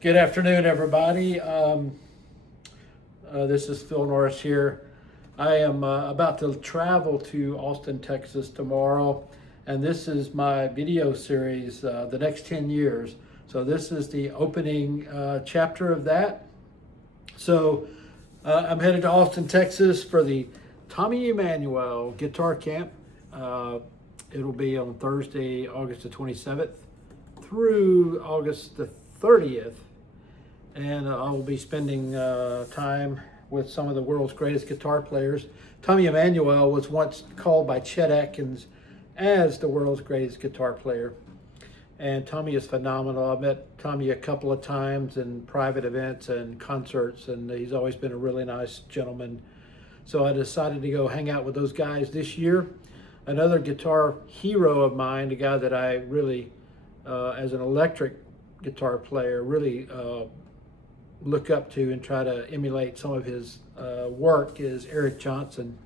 Good afternoon, everybody. This is Phil Norris here. I am about to travel to Austin, Texas tomorrow, and this is my video series, The Next 10 Years. So this is the opening chapter of that. So I'm headed to Austin, Texas for the Tommy Emmanuel Guitar Camp. It'll be on Thursday, August the 27th through August the 30th. And I will be spending time with some of the world's greatest guitar players. Tommy Emmanuel was once called by Chet Atkins as the world's greatest guitar player. And Tommy is phenomenal. I've met Tommy a couple of times in private events and concerts, and he's always been a really nice gentleman. So I decided to go hang out with those guys this year. Another guitar hero of mine, the guy that I really, as an electric guitar player, really look up to and try to emulate some of his work is Eric Johnson.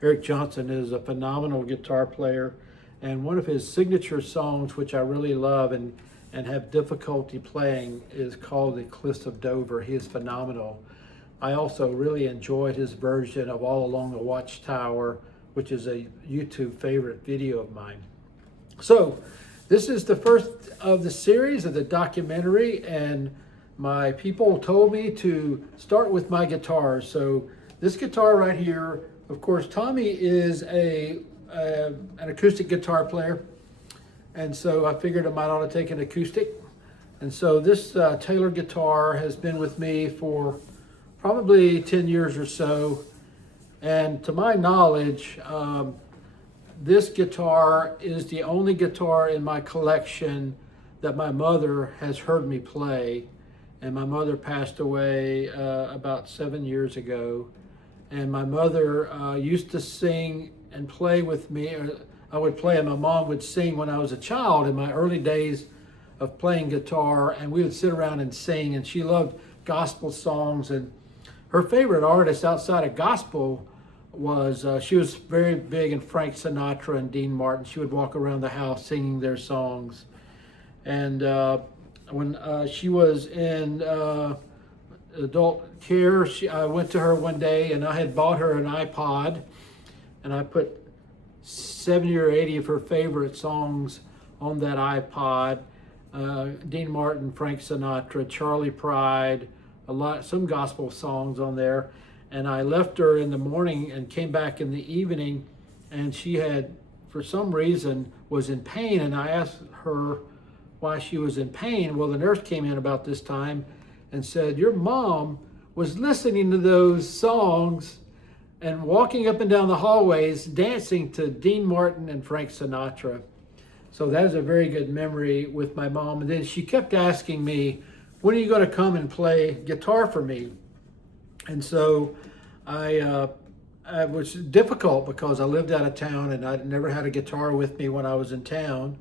Eric Johnson is a phenomenal guitar player, and one of his signature songs, which I really love and have difficulty playing, is called The Cliffs of Dover. He is phenomenal. I also really enjoyed his version of All Along the Watchtower, which is a YouTube favorite video of mine. So this is the first of the series of the documentary, and my people told me to start with my guitars. So this guitar right here, of course, Tommy is an acoustic guitar player. And so I figured I might ought to take an acoustic. And so this Taylor guitar has been with me for probably 10 years or so. And to my knowledge, this guitar is the only guitar in my collection that my mother has heard me play. And my mother passed away about 7 years ago. And my mother used to sing and play with me. Or I would play and my mom would sing when I was a child in my early days of playing guitar. And we would sit around and sing. And she loved gospel songs. And her favorite artist outside of gospel was, she was very big in Frank Sinatra and Dean Martin. She would walk around the house singing their songs. And when she was in adult care, I went to her one day and I had bought her an iPod, and I put 70 or 80 of her favorite songs on that iPod. Dean Martin, Frank Sinatra, Charlie Pride, some gospel songs on there. And I left her in the morning and came back in the evening, and she had, for some reason, was in pain. And I asked her why she was in pain. Well, the nurse came in about this time and said, your mom was listening to those songs and walking up and down the hallways dancing to Dean Martin and Frank Sinatra. So that is a very good memory with my mom. And then she kept asking me, when are you going to come and play guitar for me? And so it was difficult because I lived out of town and I never had a guitar with me when I was in town.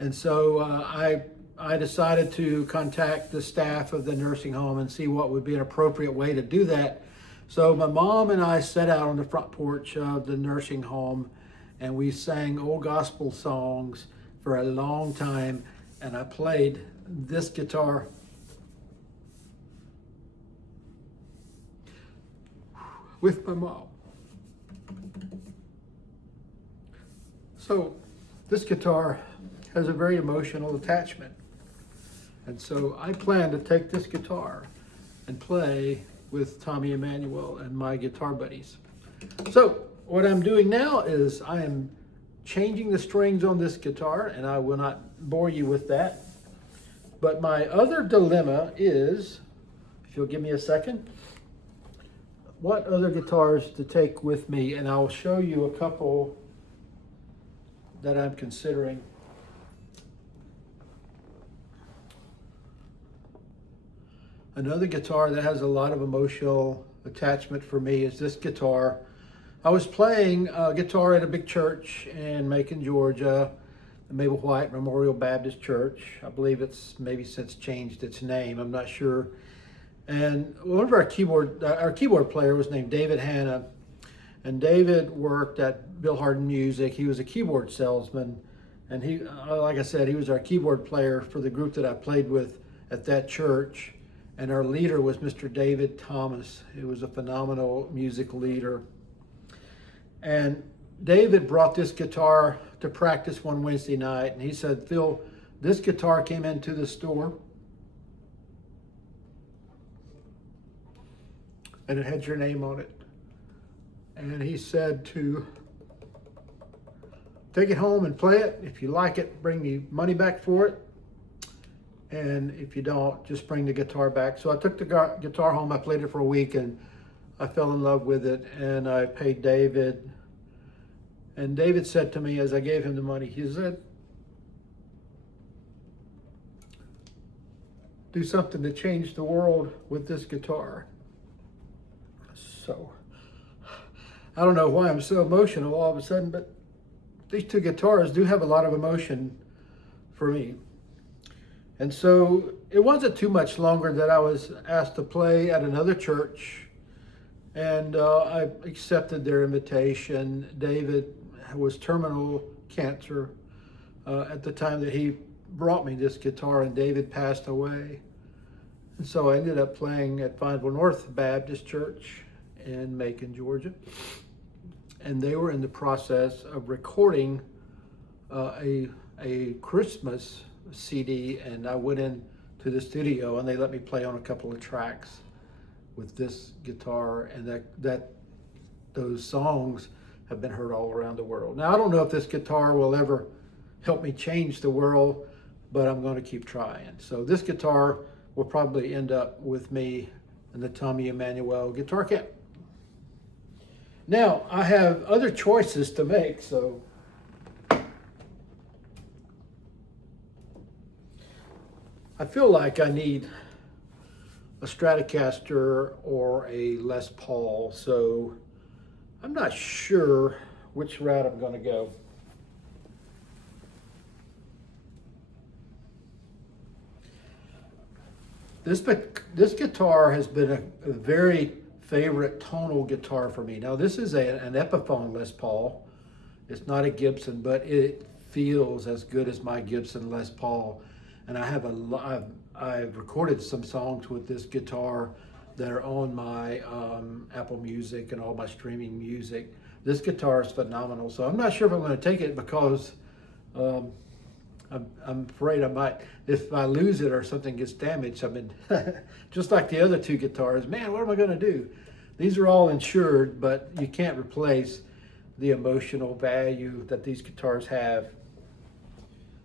And so I decided to contact the staff of the nursing home and see what would be an appropriate way to do that. So my mom and I sat out on the front porch of the nursing home and we sang old gospel songs for a long time. And I played this guitar. With my mom. So this guitar has a very emotional attachment. And so I plan to take this guitar and play with Tommy Emmanuel and my guitar buddies. So what I'm doing now is I am changing the strings on this guitar, and I will not bore you with that. But my other dilemma is, if you'll give me a second, what other guitars to take with me, and I'll show you a couple that I'm considering. Another guitar that has a lot of emotional attachment for me is this guitar. I was playing guitar at a big church in Macon, Georgia, the Mabel White Memorial Baptist Church. I believe it's maybe since changed its name, I'm not sure. And one of our keyboard player was named David Hanna, and David worked at Bill Hardin Music. He was a keyboard salesman, and he, like I said, he was our keyboard player for the group that I played with at that church, and our leader was Mr. David Thomas. He was a phenomenal music leader. And David brought this guitar to practice one Wednesday night, and he said, "Phil, this guitar came into the store, and it had your name on it. And he said to take it home and play it. If you like it, bring the money back for it. And if you don't, just bring the guitar back." So I took the guitar home, I played it for a week, and I fell in love with it, and I paid David. And David said to me as I gave him the money, he said, "Do something to change the world with this guitar." So, I don't know why I'm so emotional all of a sudden, but these two guitars do have a lot of emotion for me. And so it wasn't too much longer that I was asked to play at another church, and I accepted their invitation. David was terminal cancer at the time that he brought me this guitar, and David passed away. And so I ended up playing at Fineville North Baptist Church in Macon, Georgia. And they were in the process of recording a Christmas CD, and I went into the studio and they let me play on a couple of tracks with this guitar, and those songs have been heard all around the world. Now, I don't know if this guitar will ever help me change the world, but I'm going to keep trying. So this guitar will probably end up with me in the Tommy Emmanuel guitar kit. Now, I have other choices to make, so I feel like I need a Stratocaster or a Les Paul, so I'm not sure which route I'm going to go. This guitar has been a very favorite tonal guitar for me. Now, this is an Epiphone Les Paul. It's not a Gibson, but it feels as good as my Gibson Les Paul. And I've recorded some songs with this guitar that are on my Apple Music and all my streaming music. This guitar is phenomenal. So I'm not sure if I'm going to take it because I'm afraid I might, if I lose it or something gets damaged, I mean, just like the other two guitars, man, what am I going to do? These are all insured, but you can't replace the emotional value that these guitars have.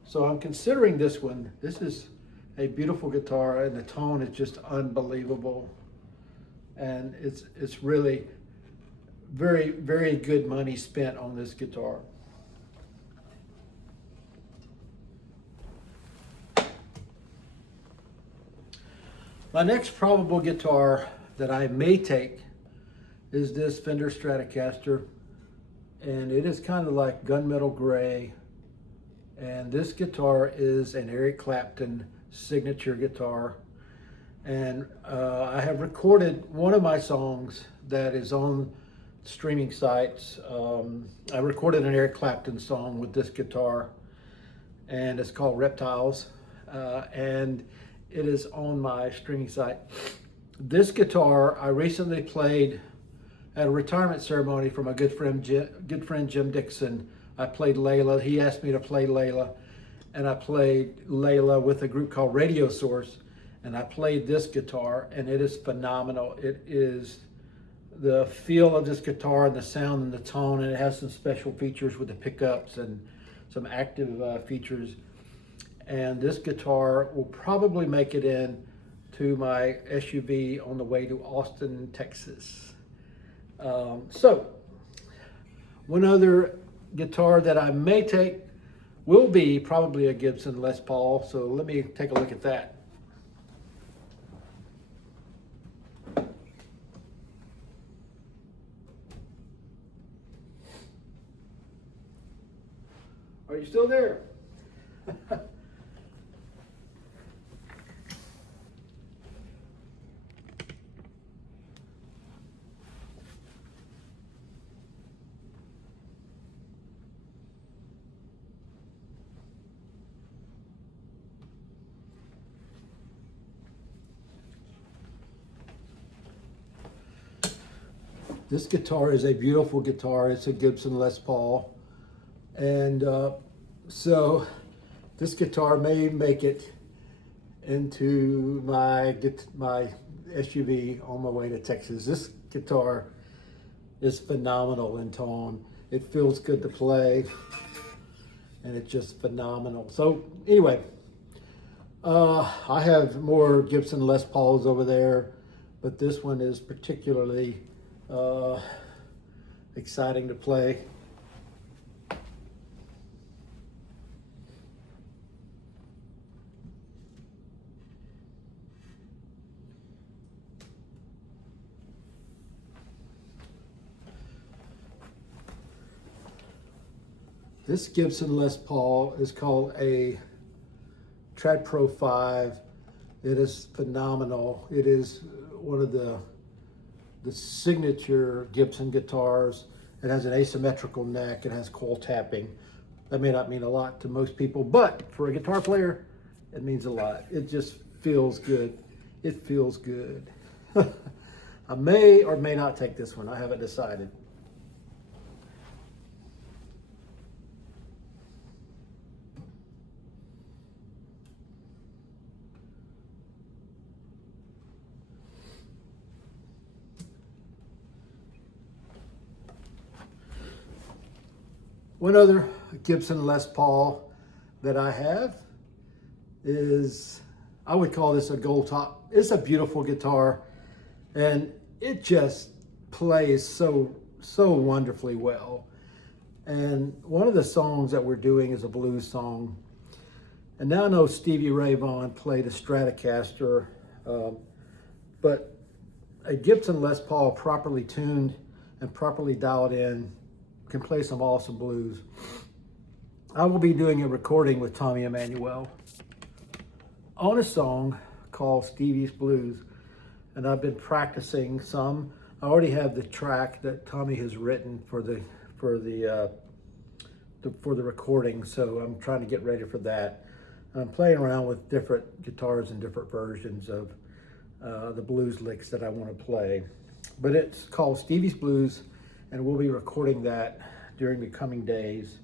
So I'm considering this one. This is a beautiful guitar, and the tone is just unbelievable. And it's really very, very good money spent on this guitar. My next probable guitar that I may take is this Fender Stratocaster, and it is kind of like gunmetal gray. And this guitar is an Eric Clapton signature guitar. And I have recorded one of my songs that is on streaming sites. I recorded an Eric Clapton song with this guitar, and it's called Reptiles. And it is on my streaming site. This guitar I recently played at a retirement ceremony for my good friend Jim Dixon. I played Layla. He asked me to play Layla, and I played Layla with a group called Radio Source, and I played this guitar, and it is phenomenal. It is the feel of this guitar and the sound and the tone, and it has some special features with the pickups and some active features. And this guitar will probably make it in to my SUV on the way to Austin, Texas. So one other guitar that I may take will be probably a Gibson Les Paul. So let me take a look at that. Are you still there? This guitar is a beautiful guitar. It's a Gibson Les Paul. And so this guitar may make it into my SUV on my way to Texas. This guitar is phenomenal in tone. It feels good to play, and it's just phenomenal. So anyway, I have more Gibson Les Pauls over there, but this one is particularly exciting to play. This Gibson Les Paul is called a Trad Pro 5. It is phenomenal. It is one of the signature Gibson guitars. It has an asymmetrical neck. It has coil tapping. That may not mean a lot to most people, but for a guitar player, it means a lot. It just feels good. It feels good. I may or may not take this one. I haven't decided. One other Gibson Les Paul that I have is, I would call this a gold top. It's a beautiful guitar, and it just plays so wonderfully well. And one of the songs that we're doing is a blues song. And now I know Stevie Ray Vaughan played a Stratocaster, but a Gibson Les Paul properly tuned and properly dialed in can play some awesome blues. I will be doing a recording with Tommy Emmanuel on a song called Stevie's Blues, and I've been practicing some. I already have the track that Tommy has written for the recording, so I'm trying to get ready for that. I'm playing around with different guitars and different versions of the blues licks that I want to play, but it's called Stevie's Blues, and we'll be recording that during the coming days.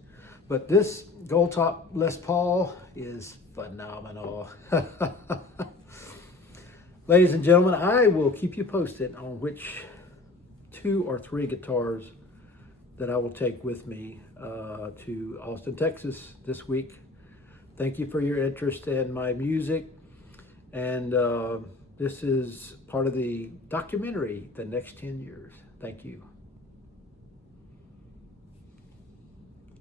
But this gold top Les Paul is phenomenal. Ladies and gentlemen, I will keep you posted on which 2 or 3 guitars that I will take with me to Austin, Texas this week. Thank you for your interest in my music. And this is part of the documentary, The Next 10 Years. Thank you.